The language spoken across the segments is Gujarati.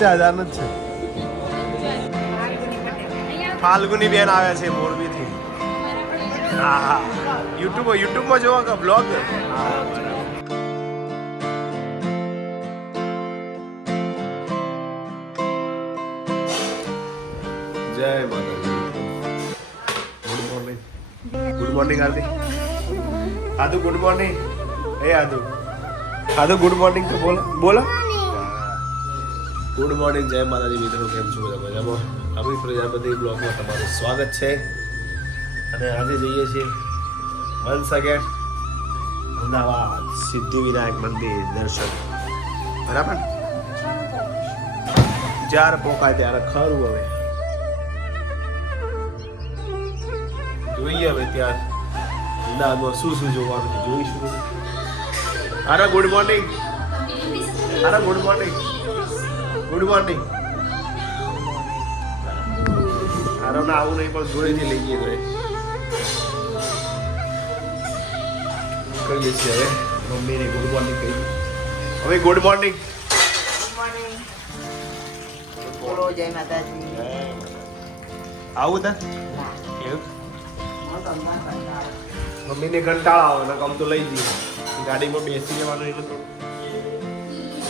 પચાસ હજારનું જ છે. ફાલ્ગુની બેન આવે છે મોરબીથી. હા હા યુટ્યુબ યુટ્યુબમાં જોવા કે બ્લોગ જય માતાજી. Good morning good morning Aarti આદુ ગુડ મોર્નિંગ એ આદુ. આદુ ગુડ મોર્નિંગ તો બોલો. બોલો. ગુડ મોર્નિંગ, જય માતાજી મિત્રો, કેમ છો બધા મજામાં? અમિત પ્રજાપતિ બ્લોગમાં તમારું સ્વાગત છે. અને આજે જઈએ છીએ વન્સ અગેન. અમદાવાદ, સિદ્ધિવિનાયક મંદિર દર્શન. બરાબર? જ્યારે પોકાય ત્યારે ખરું હવે. જોઈએ હવે ત્યાં અમદાવાદમાં શું શું જોવાનું જોઈશું. અરે ગુડ મોર્નિંગ. અરે ગુડ મોર્નિંગ. ગુડ મોર્નિંગ આરો ના આવું નહીં પણ જોડેથી લઈ જઈએ તો કહીએ છીએ હવે. મમ્મીને ગુડ મોર્નિંગ કહી હવે ગુડ મોર્નિંગ જય માતાજી. આવું તા. મમ્મીને કંટાળો આવે ને કમ તો લઈ જઈએ. ગાડીમાં બેસી જવાનું એટલે તો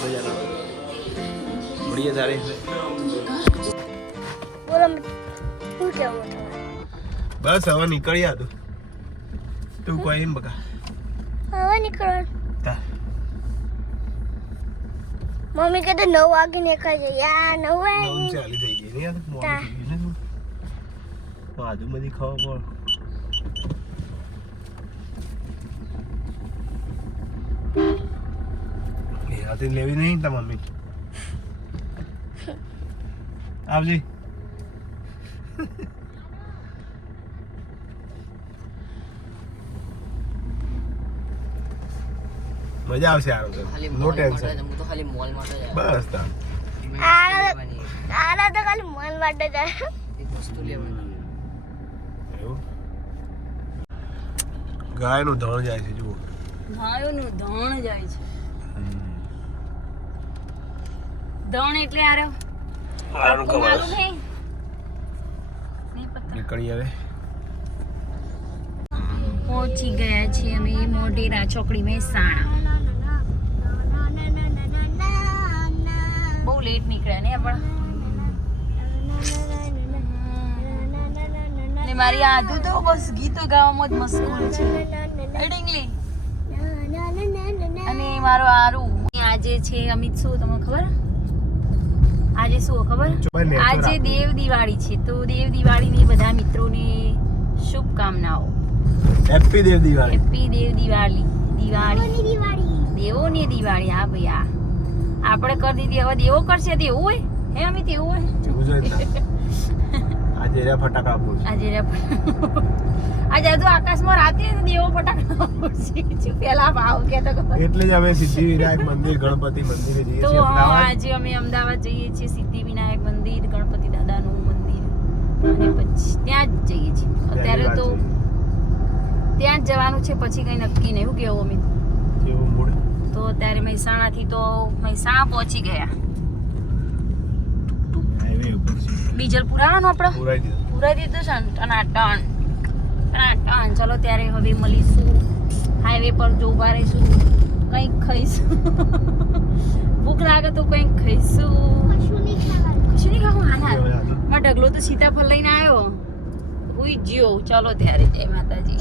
મજા ના મળીએ તારે. બસ હવે નીકળ્યા તું. તું કોઈ એમ બકા. હવે નીકળવાનું. તા. મમ્મી કહેતો નવ વાગે નીકળી જઈએ આ નવ વાગે ચાલી થઈ ગઈ ને યાર. બાજુ બધી ખાવા પડ લેવી નહીં તા મમ્મી? આવજે. મજા આવશે આરો ખાલી નો મોલ માટે ટેન્શન જ, હું તો ખાલી મોલ માટે જ બસ તા આના તો ખાલી મોલ માટે જાય એક વસ્તુ લેવાની. એવું? ગાયનું ધણ જાય છે જુઓ. ગાયનું ધણ જાય છે. ધણ એટલે આરો આરો પતા નીકળી આવે પહોંચી ગયા છીએ અમે મોઢેરા ચોકડી મહેસાણા બહુ લેટ નીકળ્યા ને પણ ને મારી આદુ તો બસ ગીતો ગાવામાં જ મશગુલ છે. એડિંગલી અને મારો આરું. આજે છે અમિત શું તમને ખબર? આજે શું ખબર? આજે દેવ દિવાળી છે તો દેવ દિવાળીની બધા મિત્રોને શુભકામનાઓ. હેપી દેવ દિવાળી. હેપી દેવ દિવાળી. દિવાળી. દિવાળી. દેવોની દિવાળી હા ભાઈ હા. આપણે કરી દીધી હવે દેવો કરશે તો એવું હોય? હે અમિત એવું હોય. આજે રહ્યા ફટાકા આપું છું. આજે રે- આજે હજુ આકાશમાં રાતે દેવો ફટાકડા ફોડશે. પેલા ભાવ ખબર? એટલે જ અમે સિદ્ધિ વિનાયક મંદિર ગણપતિ મંદિરે જઈએ છીએ આજે અમે અમદાવાદ જઈએ છીએ સિદ્ધિ વિનાયક મંદિર ગણપતિ દાદાનું મંદિર. અને પછી ત્યાં જ જઈએ છીએ. અત્યારે તો ત્યાં જ જવાનું છે પછી કઈ નક્કી નહીં. એવું કેવું અમે તો અત્યારે મહેસાણાથી તો મહેસાણા પહોંચી ગયા. ડીઝલ પુરાવાનું આપણે પુરાઈ દીધું. છે ને? ટનાટન ટનાટન ચલો ત્યારે હવે મળીશું. હાઈવે પર જો ઊભા રહીશું. કંઈક ખાઈશું. ભૂખ લાગે તો કંઈક ખાઈશું. કશું નહીં ખાવું હા મારો ઢગલો તો સીતાફળ લઈને આવ્યો. ઉઈ જ્યો. ચાલો ત્યારે. જય માતાજી.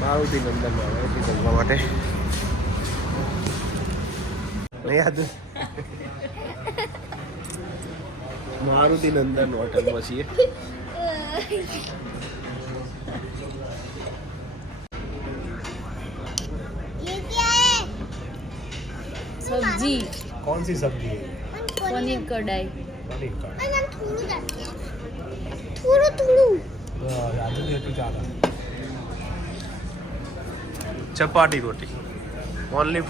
મારુતિ નંદન માટે. નહીં યાદ મારુતિ નંદન હોટલમાં છીએ ये क्या है સબ્જી कौन सी सब्जी है પનીર કઢાઈ पनीर का અને થોડું જાતે થોડું થોડું આદુ જેટલું ચાલે ચપાટી રોટી ઓનલી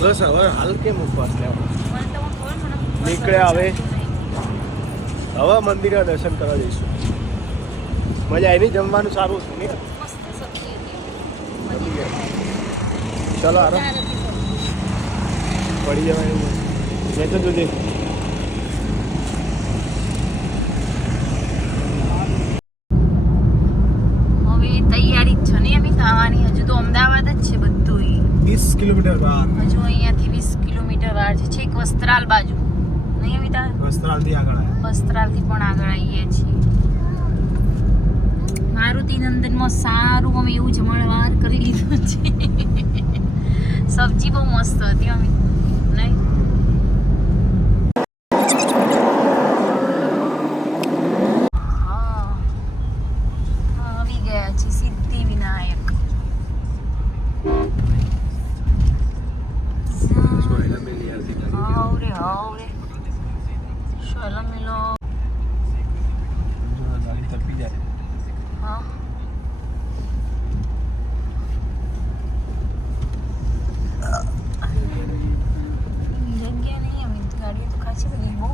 બસ હવે હાલ કેમ ઉપવાસ નીકળ્યા હવે. હવે. મંદિરના દર્શન કરવા જઈશું. મજા આવી જમવાનું સારું હતું ને? ચલો આરામ. પડી એવું. મેં તો તુજે હવે તૈયારી જ છે ને એમ થવાની હજુ તો અમદાવાદ જ છે બધું વીસ કિલોમીટર બહાર હજુ અહીંયાથી વીસ કિલોમીટર વાર છે છેક વસ્ત્રાલ બાજુ. નહીં અમિતા? વસ્ત્રાલથી આગળ આવ્યા. વસ્ત્રાલથી પણ આગળ આવીએ છીએ. મારુતિ નંદનમાં સારું અમે એવું જમણવાર કરી લીધું છે. સબ્જી બહુ મસ્ત હતી અમે નહીં હા હા, આવી ગયા છે સિદ્ધિ વિનાયક હાવ રે હાવ રે શોલા મિલો તપી જાય હા જગ્યા નહીં અમે તો ગાડીઓ તો ખાસી બધી બહુ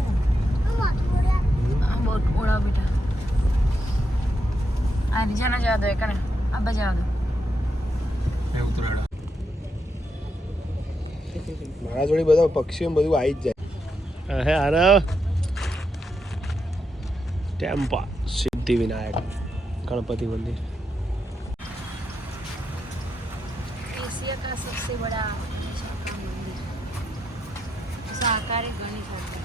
આ બહુ ઓળા બેટા આ રીજાના જવા દો એકને આ બા જવા દો મારા જોડે બધા પક્ષીઓ ને બધું આવી જ જાય હે આરવ ટેમ્પા સિદ્ધિ વિનાયક ગણપતિ મંદિર एशिया का सबसे बड़ा शाखा मंदिर साकार है गणेश होता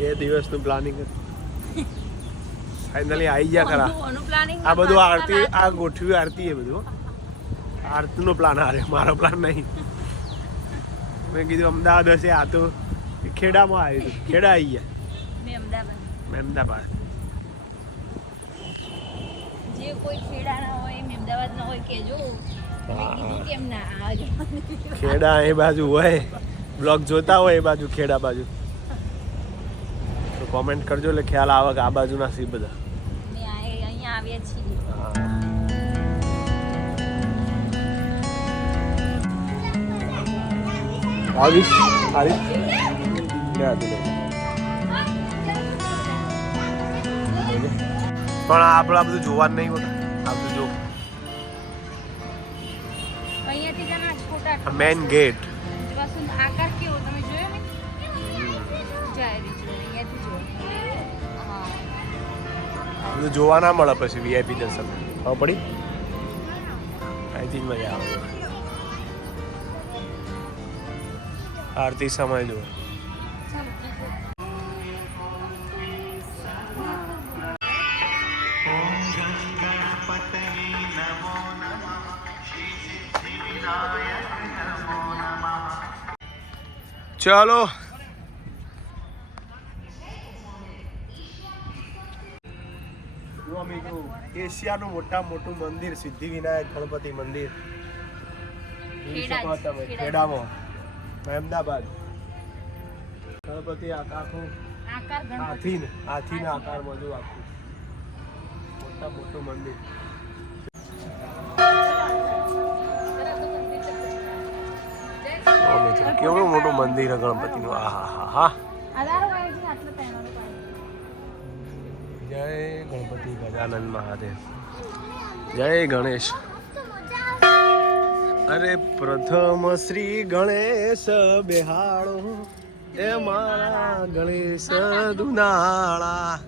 બે દિવસનું પ્લાનિંગ હતું. ફાઇનલી આવી ગયા ખરા. આ બધું આરતી આ ગોઠવી આરતી એ બધું આરતીનો પ્લાન આ મારો પ્લાન નહીં. મેં કીધું અમદાવાદ હશે આ તો ખેડામાં આવ્યું હતું ખેડા આવી ગયા. અમદાવાદ. જે કોઈ ખેડાના હોય અમદાવાદ ના હોય કેજો કેમ ના ખેડા એ બાજુ હોય. બ્લોગ જોતા હોય એ બાજુ ખેડા બાજુ. કોમેન્ટ કરજો એટલે ખ્યાલ આવે કે આ બાજુના સી બધા. અહીંયા આવ્યા છીએ. હતું? લે? પણ આપણે બધું જોવાનું નહીં હોતું. આ બધું જો. મેન ગેટ જોવા ના મળે પછી વીઆઈપી દર્શન. ખબર પડી? અહીંથી જ મજા આવે. આરતી સમય જો ચલો. એશિયાનું મોટા મોટું મંદિર સિદ્ધિ વિનાયક ગણપતિ મંદિર. ખેડામાં. અહેમદાબાદ ગણપતિ આખા હાથી હાથીના આકારમાં જો આખું. મોટા મોટું મંદિર. ઓ કેવડું મોટું મંદિર છે ગણપતિનું? આ હા હા હા જય ગણપતિ ગજાનંદ મહાદેવ. જય ગણેશ. અરે પ્રથમ શ્રી ગણેશ બેહાળો એ મારા ગણેશ દુનાળા.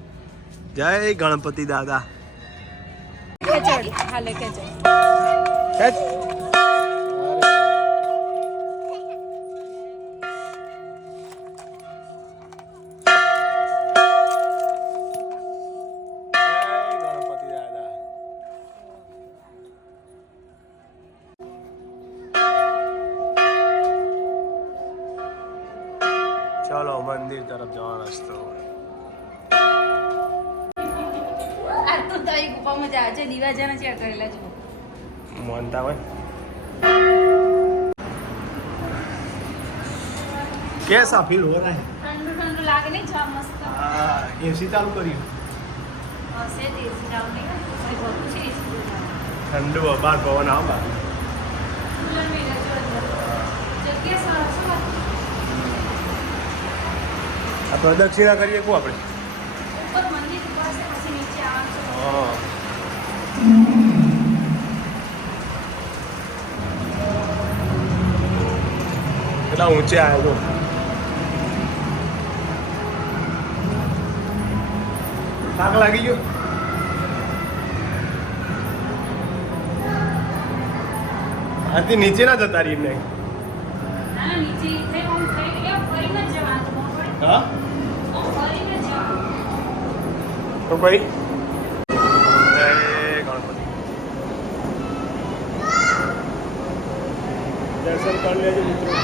જય ગણપતિ દાદા. ખેચડ. હાલે ખેચડ. મસ્ત આ તો તારી ગુફામાં જ આજે દીવાજાના ચેર કરેલા છો માનતા હોય. કેસા ફીલ હો રહા? લાગે ને ચા મસ્ત. હા એસી ચાલુ કર્યું. હશે એસી ચાલુ નહીં ઠંડુ બાર પવન આવા જગ્યા સારું આ પ્રદક્ષિણા કરીએ કહું આપણે? કેટલા ઊંચે આવ્યો થાક લાગી ગયો? આથી નીચે ના જતા રહી એમને હા? તો ભાઈ જય ગણપતિ દર્શન કરી લેજો મિત્રો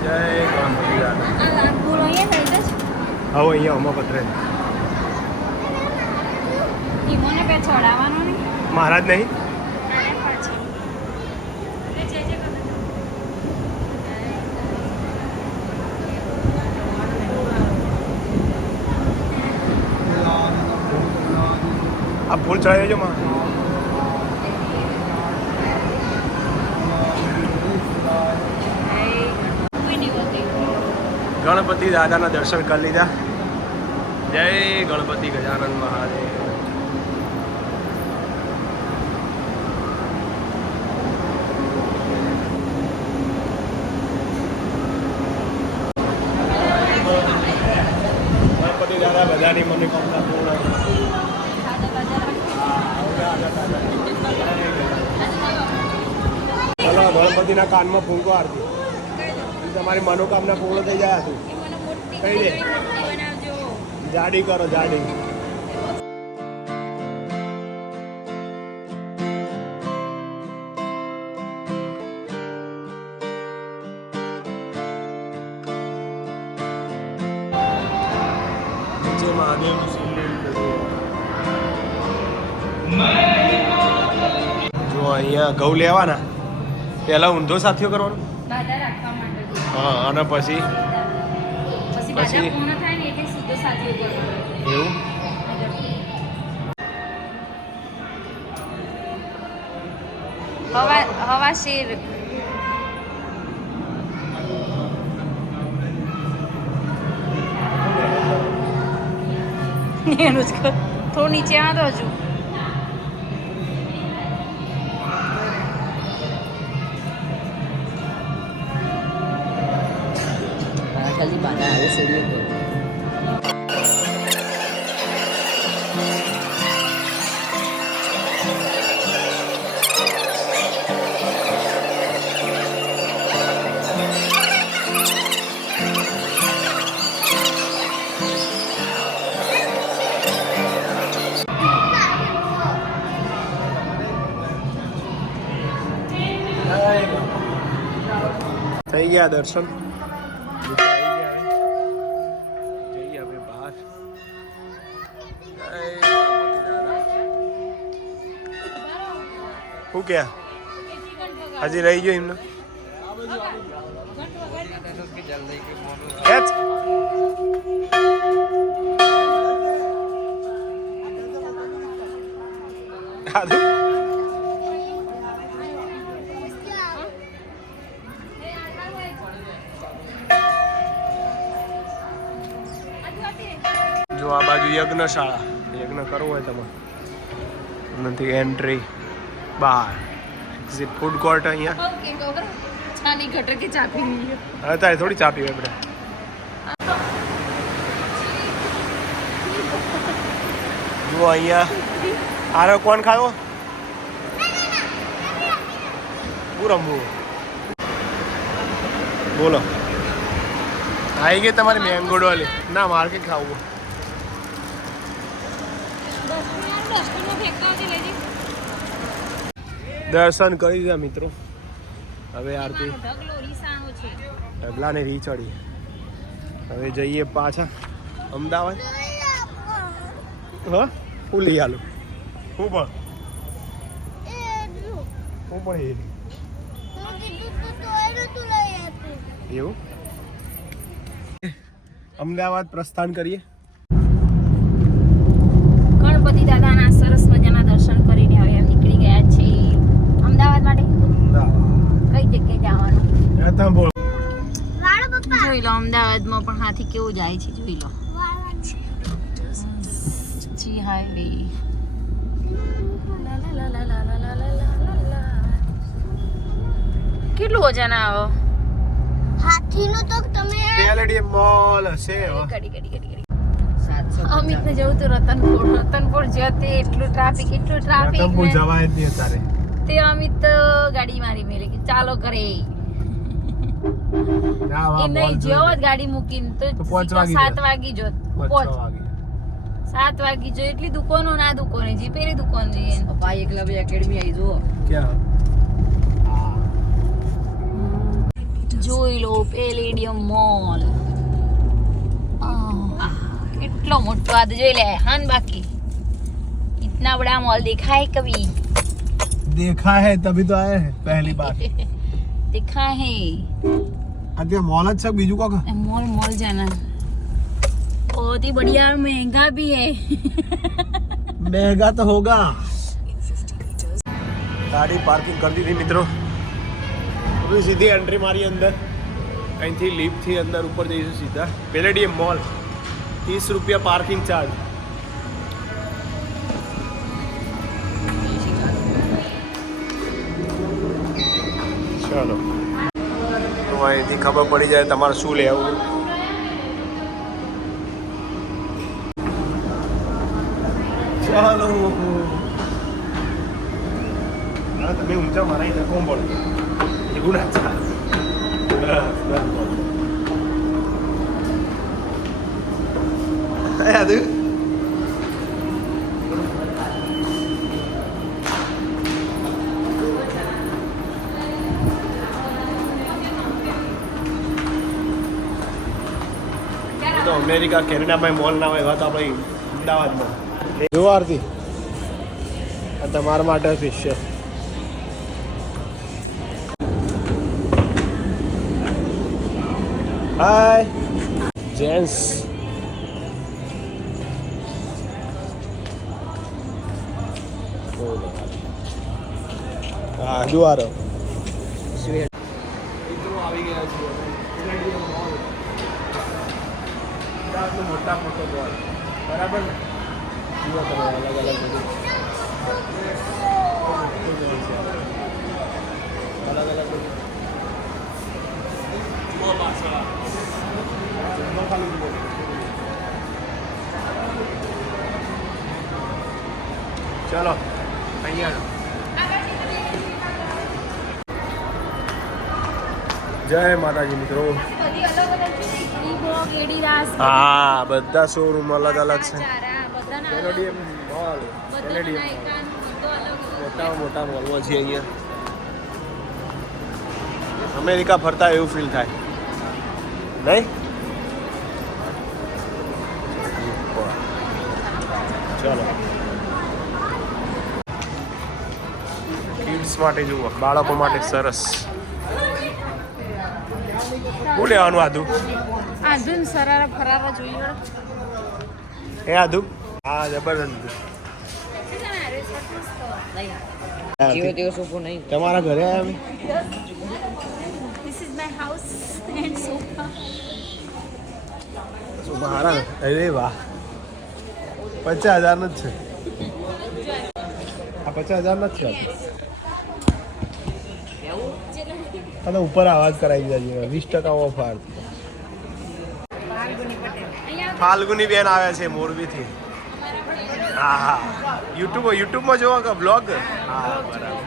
જય હવે અહીંયા અમો પત્રે ચડાવવાનો નહીં મહારાજ નહીં? આ ફૂલ ચડાવી દેજો માં. ગણપતિ દાદાના દર્શન કરી લીધા. જય ગણપતિ ગજાનંદ મહાદેવ ગણપતિ દાદા બધાની મનોકામના પૂર્ણ ચલો ગણપતિના કાનમાં ફૂંકો આરતી. તમારી મનોકામના પૂર્ણ થઈ જાય હતું કઈ દે? જાડી કરો જાડી. જો અહીંયા ઘઉં લેવાના. પહેલા ઊંધો સાથીઓ કરવાનો? હા અને પછી? પછી એવું? હવા હવા શેર. એનું જ થોડું નીચે આ તો હજુ. ખાલી બાધા આવે છોડીએ થઈ ગયા દર્શન શું કે હજી રહી ગયો એમનો કેચ ખાધું જો આ બાજુ યજ્ઞશાળા યજ્ઞ કરવો હોય તમારે નથી એન્ટ્રી બહાર જે ફૂડ કોર્ટ અહીંયા ચાની ગટર કે ચાપી હવે તારે થોડી ચા પીવી આપણે જુઓ અહીંયા આરો કોણ ખાવો શું રમવું બોલો આવી ગઈ તમારી મેંગો ડોલી ના માર્કેટ ખાવું દર્શન કરી દીધા મિત્રો. હવે આરતી. ઢગલાને રી ચડી હવે જઈએ પાછા અમદાવાદ. હા? હું લઈ આલું. હું પણ. હું પણ એવું? અમદાવાદ પ્રસ્થાન કરીએ. જોઈ લો અમદાવાદમાં પણ હાથી કેવું જાય છે જોઈ લો. જી હાઈવે કેટલું વજન આવો? હાથીનું તો તમે પેલેડી મોલ હશે કડી કડી કડી અમિત ને જવું તો રતનપુર. રતનપુર જતે એટલું ટ્રાફિક એટલું ટ્રાફિક રતનપુર જવાય જ નહીં અત્યારે. તે અમિત ગાડી મારી મેલી ચાલો ઘરે એ નહીં જેવો જ ગાડી મૂકીને તો તો પાંચ સીધો વાગી સાત જાય. વાગી જોત પાંચ પાંચ વાગે સાત વાગી જો એટલી દુકાનો ના દુકાને જે પેલી દુકાન જઈએ પપ્પા એકલવ્ય એકેડમી આવી જુઓ ક્યાં હા જોઈ લો પેલેડિયમ મોલ કેટલો મોટો આ તો જોઈ લે હાન બાકી इतना बड़ा मॉल देखा है कभी देखा है तभी तो आए हैं पहली बार દેખાય अबे मॉल अच्छा बीजू का मॉल मॉल जाना। बहुत ही बढ़िया और महँगा भी है। महँगा तो होगा। गाड़ी पार्किंग कर दी थी मित्रों। अभी सीधी एंट्री मारी अंदर। कहीं थी लिफ्ट थी अंदर ऊपर जैसे सीधा। पहले डी मॉल तीस रुपया पार्किंग चार्ज चलो। તો એથી ખબર પડી જાય તમારે શું લેવું. ચાલો. તમે ઊંચા મારા કોણ પડે એવું ના ચાલે અમેરિકા કેનેડામાં મોલ ના હોય એવા તો આપણે અમદાવાદમાં. જો આરતી. આ તમારા માટે ફિશ છે. હાય જેન્ટ્સ હા જુવારો મિત્રો આવી ગયા છીએ. kamu ciao lo, જય માતાજી મિત્રો. હા, બધા શોરૂમ અલગ અલગ છે. મોટા મોટા મોલમાં છે અહીંયા. અમેરિકા ફરતા એવું ફીલ થાય. નહીં? ચલો. કિડ્સ માટે જુઓ, બાળકો માટે સરસ. શું લેવાનું આદુ? આધુન સરારા ફરારા જોઈએ એ આદુ? હા જબરદસ્ત સોફો તમારા ઘરે આવ્યા અમે? This is my house and sofa. શું હારા? અરે વાહ. પચાસ હજારનો જ છે. આ પચાસ હજારનો જ છે? તો ઉપર આવાજ કરાવી દીધા છે. વીસ ટકા ઓફ આર ફાલ્ગુની બેન આવ્યા છે મોરબીથી. હા હા. યુટ્યુબ યુટ્યુબમાં જોવો કે બ્લોગ હા, બરાબર.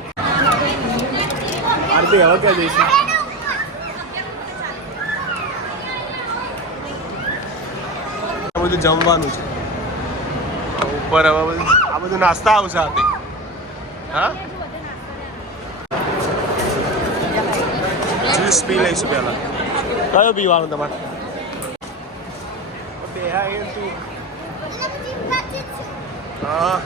આરતી, હવે ક્યાં જઈશું? બધું જમવાનું છે. ઉપર હવે આ બધું નાસ્તા આવશે આપે હા? જ્યુસ પી લઈશું પહેલાં કયો પીવાનું તમારે? બે હા.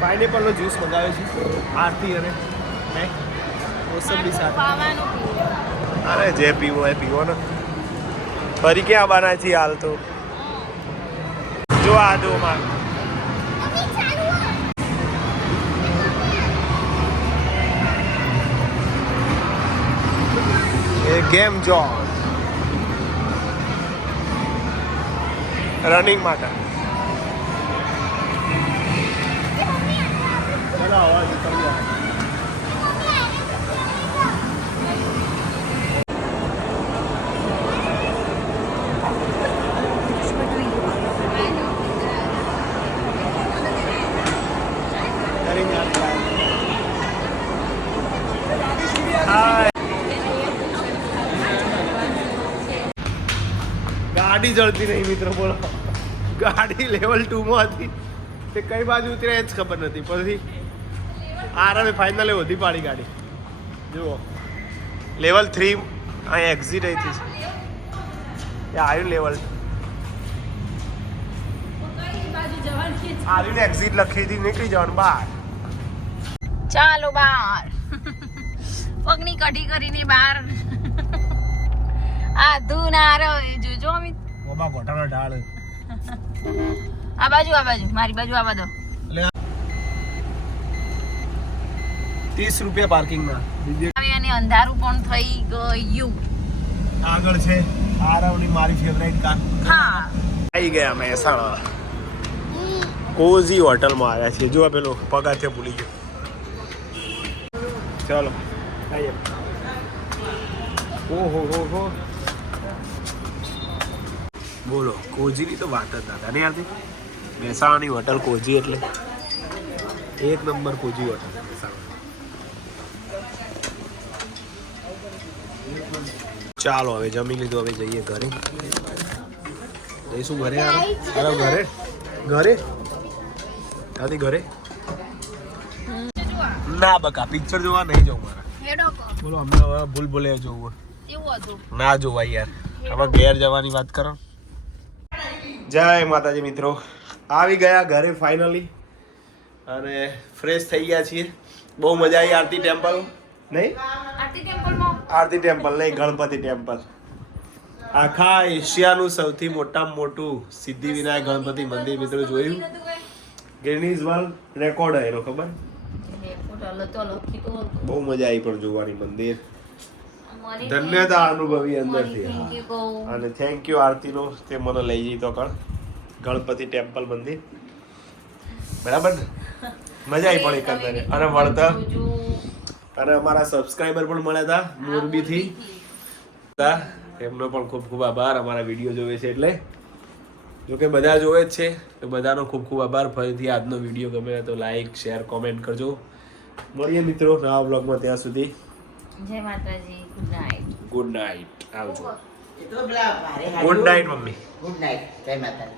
પાઇનેપલનો જ્યુસ મંગાવ્યો છે. આરતી અને મેં. મોસંબી સાથે. અરે જે પીવો એ પીવો ને. ફરી ક્યાં આવવાના છીએ હાલ તો? જો આ જો માં ગેમ ઝોન રનિંગ માટે. ગાડી જળતી નહીં, મિત્રો, બોલો. ગાડી લેવલ ટુમાં હતી તે કઈ બાજુ ઉતરે જ ખબર નથી. પછી આરામે ફાઇનલે વધી પાડી ગાડી. જુઓ. લેવલ થ્રી અહીં એક્ઝિટ આવી છે. એ આવ્યું લેવલ આવ્યું એક્ઝિટ લખી હતી, નીકળી જવાનું બહાર ચાલો બહાર પગની કઢી કરીને બહાર આ ધૂન આ રહ્યો જોજો અમિત ઓબા ગોઠાનો ઢાળ. આ બાજુ આ બાજુ. મારી બાજુ આ બાજુ ત્રીસ રૂપિયા પાર્કિંગ બીજે હવે અને અંધારું પણ થઈ ગયું. આગળ છે. આરવની મારી ફેવરેટ કાર હા. આવી ગયા મહેસાણા કોઝી હોટલમાં આવ્યા છીએ. જો આ પેલો પગાથે ભૂલી ગયો. ચાલો આવીએ ઓહો હો હો બોલો કોજીની તો વાત જ ના ને યાર મહેસાણાની હોટલ કોજી એટલે? એક નંબર કોજી હોટલ મહેસાણા. ચાલો હવે જમી લીધું હવે જઈએ ઘરે. જઈશું ઘરે આરામ ઘરે? ઘરે? દાદી ઘરે? ના બકા પિક્ચર જોવા નહીં જવું મારે. બોલો અમને હવે ભૂલ ભૂલે જોવું. ના જોવાય યાર. હવે ઘેર જવાની વાત કરો. જય માતાજી મિત્રો. આવી ગયા ઘરે ફાઇનલી અને ફ્રેશ થઈ ગયા છીએ. બહુ મજા આવી આરતી ટેમ્પલ નહીં? આરતી ટેમ્પલ નહીં ગણપતિ ટેમ્પલ આખા એશિયાનું સૌથી મોટામાં મોટું સિદ્ધિ વિનાયક ગણપતિ મંદિર મિત્રો જોયું. ગિનિઝ વર્લ્ડ રેકોર્ડ એનો ખબર? બહુ મજા આવી પણ જોવાની મંદિર. ધન્યતા અનુભવી અંદરથી અને થેન્ક યુ આરતીનો તે મને લઈ જઈ તો કણ. ગણપતિ ટેમ્પલ મંદિર. બરાબર ને? મજા આવી પણ એકંદરે. અને વળતર. અને અમારા સબસ્ક્રાઈબર પણ મળ્યા હતા મોરબીથી. એમનો પણ ખૂબ ખૂબ આભાર. અમારા વીડિયો જોવે છે એટલે. જો કે બધા જોવે જ છે તો બધાનો ખૂબ ખૂબ આભાર. ફરીથી આજનો વીડિયો ગમે તો લાઈક શેર કોમેન્ટ કરજો. મળીએ મિત્રો નવા બ્લોગમાં ત્યાં સુધી. જય માતાજી ગુડ નાઇટ. Good night. આવજો. Good night mummy. Good night. જય માતાજી.